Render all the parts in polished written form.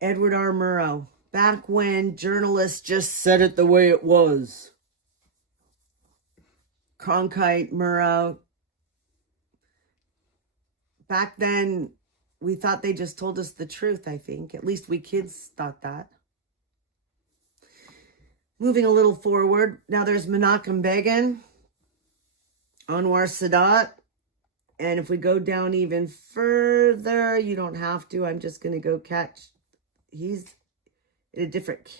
Edward R. Murrow. Back when journalists just said it the way it was. Cronkite, Murrow. Back then, we thought they just told us the truth, I think. At least we kids thought that. Moving a little forward, now there's Menachem Begin, Anwar Sadat, and if we go down even further, you don't have to, I'm just going to go catch, he's in a different,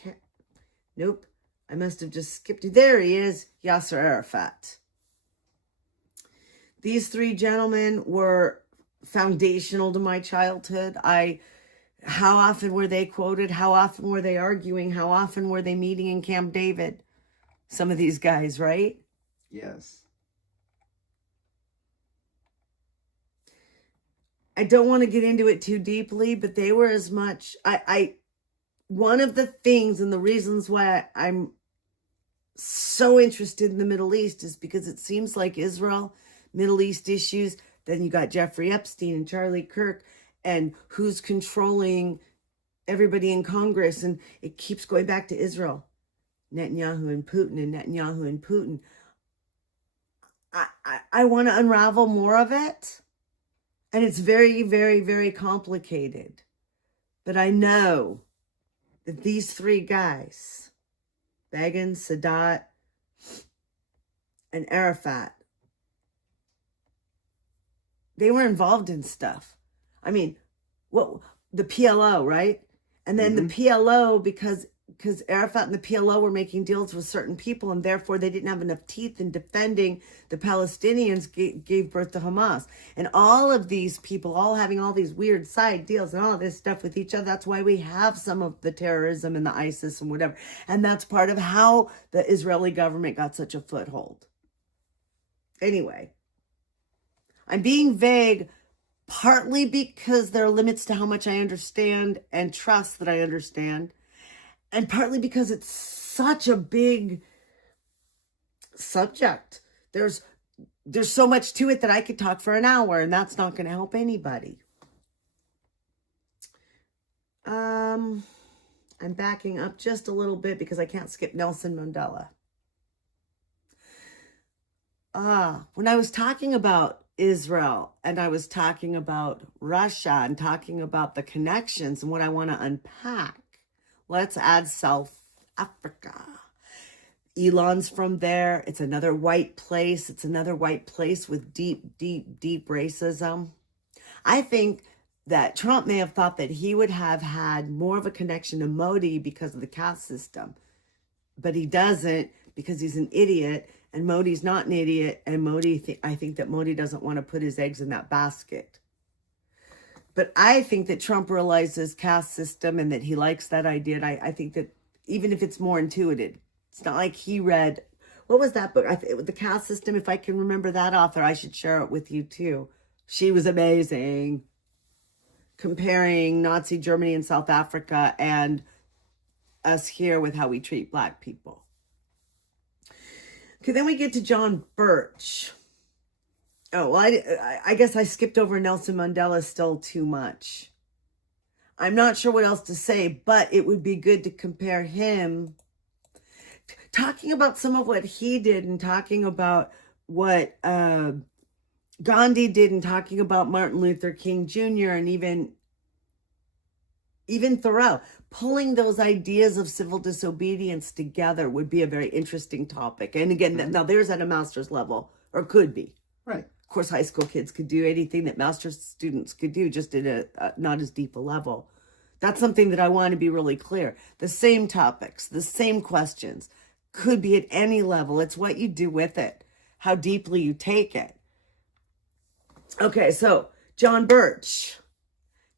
nope, I must have just skipped it. There he is, Yasser Arafat. These three gentlemen were foundational to my childhood. How often were they quoted? How often were they arguing? How often were they meeting in Camp David? Some of these guys, right? Yes. I don't want to get into it too deeply, but they were as much, one of the things and the reasons why I'm so interested in the Middle East is because it seems like Israel, Middle East issues, then you got Jeffrey Epstein and Charlie Kirk, and who's controlling everybody in Congress, and it keeps going back to Israel. Netanyahu and Putin and Netanyahu and Putin. I want to unravel more of it, and it's very, very, very complicated. But I know that these three guys, Begin, Sadat, and Arafat, they were involved in stuff. I mean, what the PLO, right? And then the PLO, because Arafat and the PLO were making deals with certain people, and therefore they didn't have enough teeth in defending the Palestinians, gave birth to Hamas. And all of these people, all having all these weird side deals and all this stuff with each other. That's why we have some of the terrorism and the ISIS and whatever. And that's part of how the Israeli government got such a foothold. Anyway, I'm being vague, partly because there are limits to how much I understand and trust that I understand, and partly because it's such a big subject. There's so much to it that I could talk for an hour, and that's not going to help anybody. I'm backing up just a little bit because I can't skip Nelson Mandela. When I was talking about Israel and I was talking about Russia and talking about the connections and what I want to unpack, let's add South Africa. Elon's from there. It's another white place. It's another white place with deep, deep, deep racism. I think that Trump may have thought that he would have had more of a connection to Modi because of the caste system, but he doesn't because he's an idiot. And Modi's not an idiot, and I think that Modi doesn't want to put his eggs in that basket. But I think that Trump realizes caste system and that he likes that idea. And I think that even if it's more intuitive, it's not like he read, what was that book? The Caste System, if I can remember that author, I should share it with you too. She was amazing. Comparing Nazi Germany and South Africa and us here with how we treat Black people. Okay, then we get to John Birch. Oh, well, I guess I skipped over Nelson Mandela still too much. I'm not sure what else to say, but it would be good to compare him, talking about some of what he did and talking about what Gandhi did and talking about Martin Luther King Jr. and even Thoreau. Pulling those ideas of civil disobedience together would be a very interesting topic. And again, now there's at a master's level, or could be. Right. Of course, high school kids could do anything that master's students could do, just at a not as deep a level. That's something that I want to be really clear. The same topics, the same questions, could be at any level. It's what you do with it, how deeply you take it. Okay, so John Birch.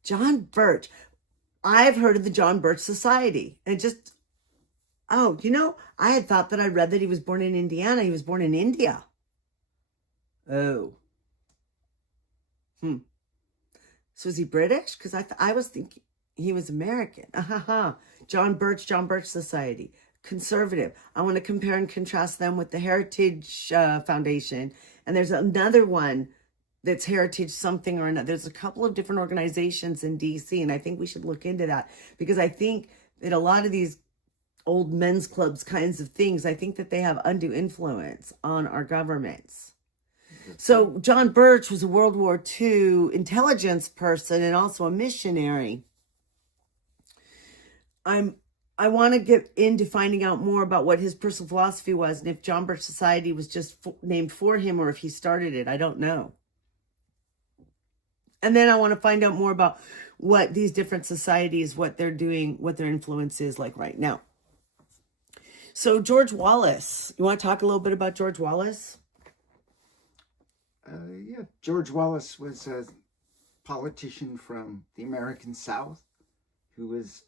John Birch. I've heard of the John Birch Society. And I had thought that I read that he was born in Indiana. He was born in India. Oh. So is he British? Because I was thinking he was American. John Birch Society. Conservative. I want to compare and contrast them with the Heritage Foundation. And there's another one that's heritage something or another. There's a couple of different organizations in DC, and I think we should look into that, because I think that a lot of these old men's clubs kinds of things, I think that they have undue influence on our governments. So John Birch was a World War II intelligence person and also a missionary. I want to get into finding out more about what his personal philosophy was, and if John Birch Society was just named for him or if he started it. I don't know. And then I want to find out more about what these different societies, what they're doing, what their influence is like right now. So George Wallace, you want to talk a little bit about George Wallace? Yeah, George Wallace was a politician from the American South who was,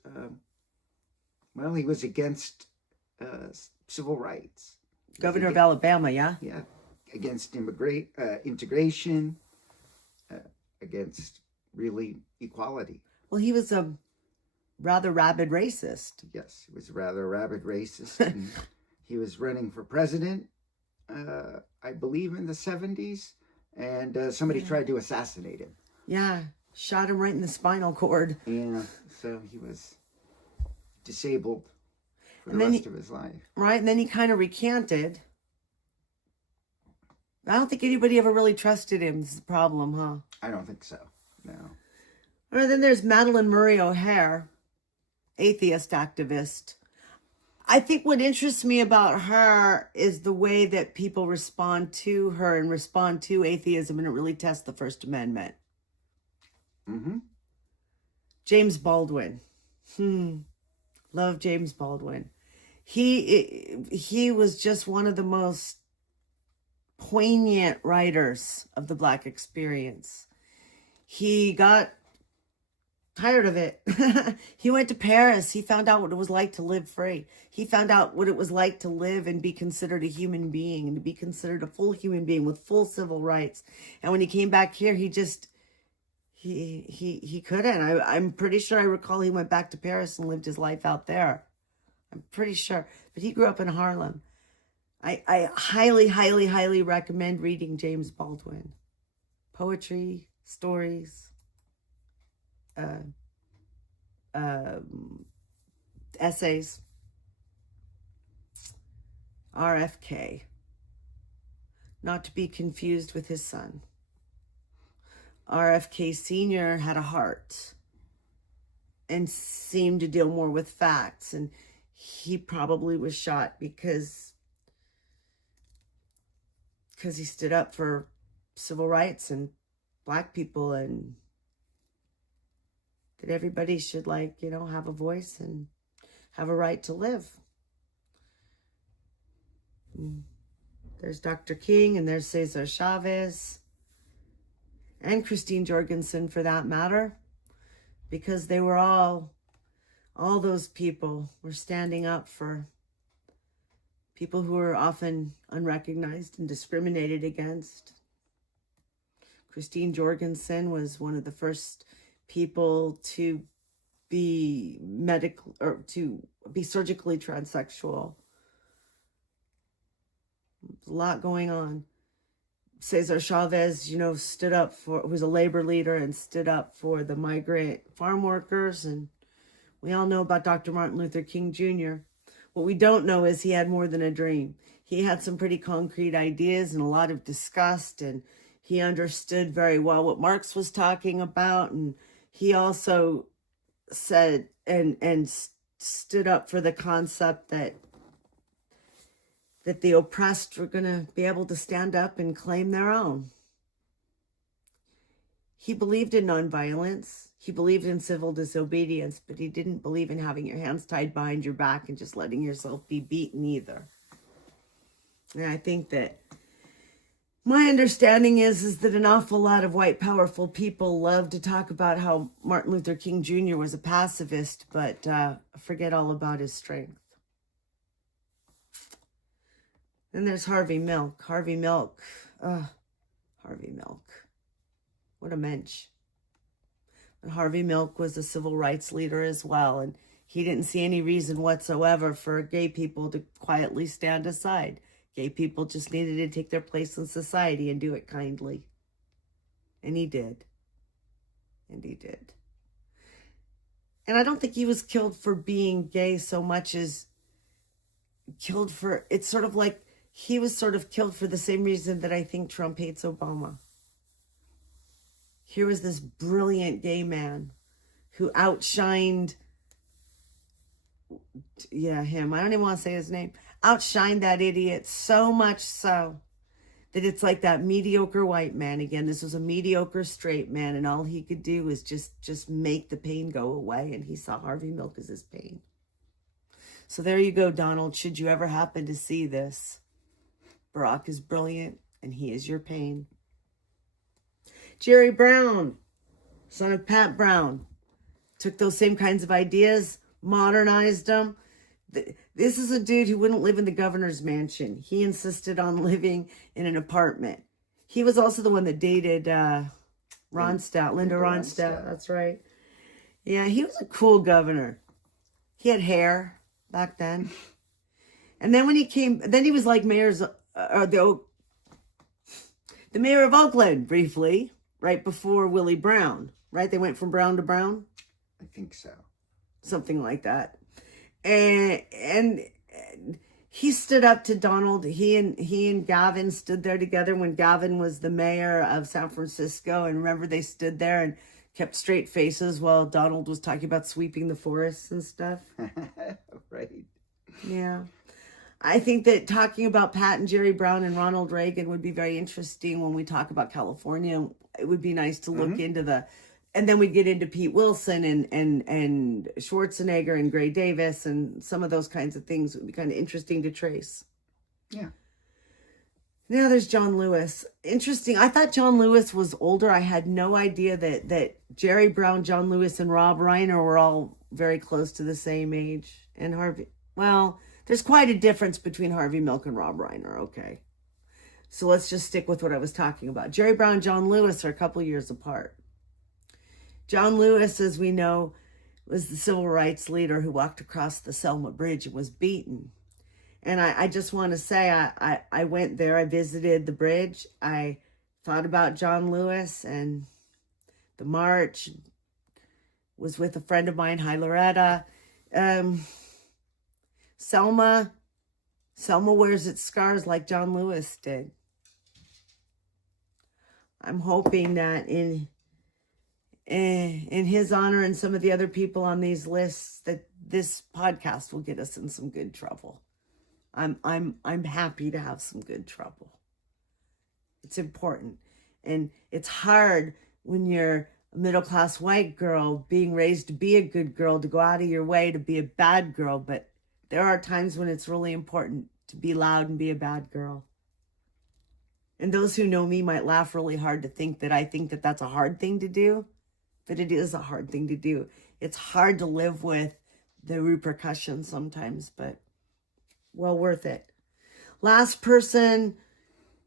he was against civil rights. Governor of Alabama, yeah? Yeah, against integration, against really equality. Well, he was a rather rabid racist. Yes, he was a rather rabid racist. And he was running for president, I believe in the 70s, and somebody tried to assassinate him. Yeah, shot him right in the spinal cord. Yeah, so he was disabled for the rest of his life. Right, and then he kind of recanted. I don't think anybody ever really trusted him. This is the problem, huh? I don't think so, no. Or then there's Madalyn Murray O'Hair, atheist activist. I think what interests me about her is the way that people respond to her and respond to atheism, and it really tests the First Amendment. Mm-hmm. James Baldwin. Love James Baldwin. He was just one of the most poignant writers of the Black experience. He got tired of it. He went to Paris. He found out what it was like to live free. He found out what it was like to live and be considered a human being, and to be considered a full human being with full civil rights. And when he came back here, he couldn't. I'm pretty sure I recall he went back to Paris and lived his life out there. I'm pretty sure. But he grew up in Harlem. I highly, highly, highly recommend reading James Baldwin. Poetry, stories, essays. RFK. Not to be confused with his son. RFK Sr. had a heart and seemed to deal more with facts. And he probably was shot because he stood up for civil rights and Black people, and that everybody should, have a voice and have a right to live. There's Dr. King, and there's Cesar Chavez, and Christine Jorgensen for that matter, because they were all those people were standing up for people who are often unrecognized and discriminated against. Christine Jorgensen was one of the first people to be to be surgically transsexual. There's a lot going on. Cesar Chavez, was a labor leader and stood up for the migrant farm workers. And we all know about Dr. Martin Luther King Jr. What we don't know is he had more than a dream. He had some pretty concrete ideas and a lot of disgust, and he understood very well what Marx was talking about. And he also said and stood up for the concept that the oppressed were going to be able to stand up and claim their own. He believed in nonviolence. He believed in civil disobedience, but he didn't believe in having your hands tied behind your back and just letting yourself be beaten either. And I think that my understanding is that an awful lot of white, powerful people love to talk about how Martin Luther King Jr. was a pacifist, but forget all about his strength. Then there's Harvey Milk. Harvey Milk. Harvey Milk. What a mensch. But Harvey Milk was a civil rights leader as well, and he didn't see any reason whatsoever for gay people to quietly stand aside. Gay people just needed to take their place in society and do it kindly. And he did. And he did. And I don't think he was killed for being gay so much as killed for, it's sort of like he was sort of killed for the same reason that I think Trump hates Obama. Here was this brilliant gay man who outshined, him. I don't even want to say his name. Outshined that idiot so much so that it's like that mediocre white man again. This was a mediocre straight man, and all he could do was just make the pain go away, and he saw Harvey Milk as his pain. So there you go, Donald. Should you ever happen to see this, Barack is brilliant, and he is your pain. Jerry Brown, son of Pat Brown, took those same kinds of ideas, modernized them. This is a dude who wouldn't live in the governor's mansion. He insisted on living in an apartment. He was also the one that dated Linda Ronstadt. That's right. Yeah, he was a cool governor. He had hair back then. And then when he came, then he was like the mayor of Oakland briefly, right before Willie Brown, right? They went from Brown to Brown. I think so. Something like that. And he stood up to Donald. He and Gavin stood there together when Gavin was the mayor of San Francisco. And remember, they stood there and kept straight faces while Donald was talking about sweeping the forests and stuff. Right. Yeah. I think that talking about Pat and Jerry Brown and Ronald Reagan would be very interesting when we talk about California. It would be nice to look into and then we get into Pete Wilson and Schwarzenegger and Gray Davis and some of those kinds of things. It would be kind of interesting to trace. Yeah. Now there's John Lewis. Interesting. I thought John Lewis was older. I had no idea that Jerry Brown, John Lewis, and Rob Reiner were all very close to the same age. And there's quite a difference between Harvey Milk and Rob Reiner. Okay. So let's just stick with what I was talking about. Jerry Brown and John Lewis are a couple years apart. John Lewis, as we know, was the civil rights leader who walked across the Selma Bridge and was beaten. And I just want to say, I went there, I visited the bridge, I thought about John Lewis and the march, was with a friend of mine, hi Loretta. Selma wears its scars like John Lewis did. I'm hoping that in his honor and some of the other people on these lists, that this podcast will get us in some good trouble. I'm happy to have some good trouble. It's important. And it's hard when you're a middle-class white girl being raised to be a good girl, to go out of your way to be a bad girl. But there are times when it's really important to be loud and be a bad girl. And those who know me might laugh really hard to think that I think that that's a hard thing to do. But it is a hard thing to do. It's hard to live with the repercussions sometimes, but well worth it. Last person,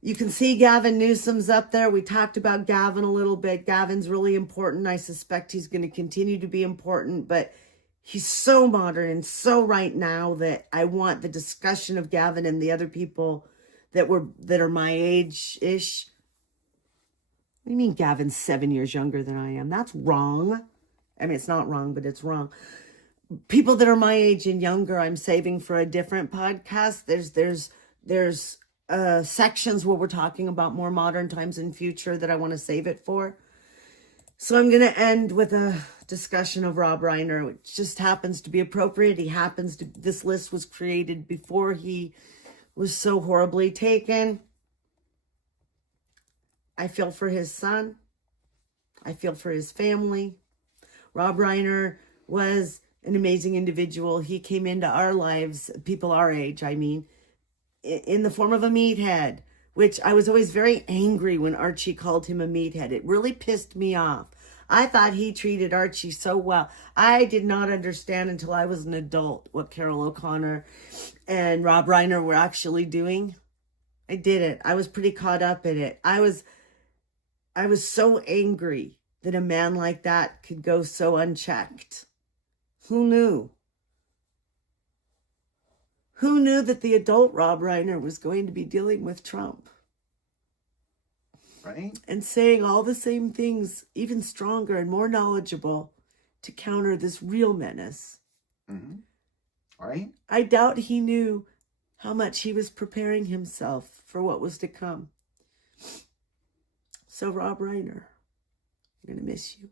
you can see Gavin Newsom's up there. We talked about Gavin a little bit. Gavin's really important. I suspect he's going to continue to be important, but he's so modern and so right now that I want the discussion of Gavin and the other people that are my age-ish. What do you mean Gavin's 7 years younger than I am? That's wrong. I mean, it's not wrong, but it's wrong. People that are my age and younger, I'm saving for a different podcast. There's sections where we're talking about more modern times and future that I want to save it for. So I'm going to end with a discussion of Rob Reiner, which just happens to be appropriate. This list was created before he was so horribly taken. I feel for his son. I feel for his family. Rob Reiner was an amazing individual. He came into our lives, people our age, I mean, in the form of a meathead, which I was always very angry when Archie called him a meathead. It really pissed me off. I thought he treated Archie so well. I did not understand until I was an adult what Carol O'Connor and Rob Reiner were actually doing. I didn't. I was pretty caught up in it. I was so angry that a man like that could go so unchecked. Who knew? Who knew that the adult Rob Reiner was going to be dealing with Trump? right? and saying all the same things, even stronger and more knowledgeable, to counter this real menace. Mm-hmm. Right? I doubt he knew how much he was preparing himself for what was to come. So, Rob Reiner, I'm going to miss you.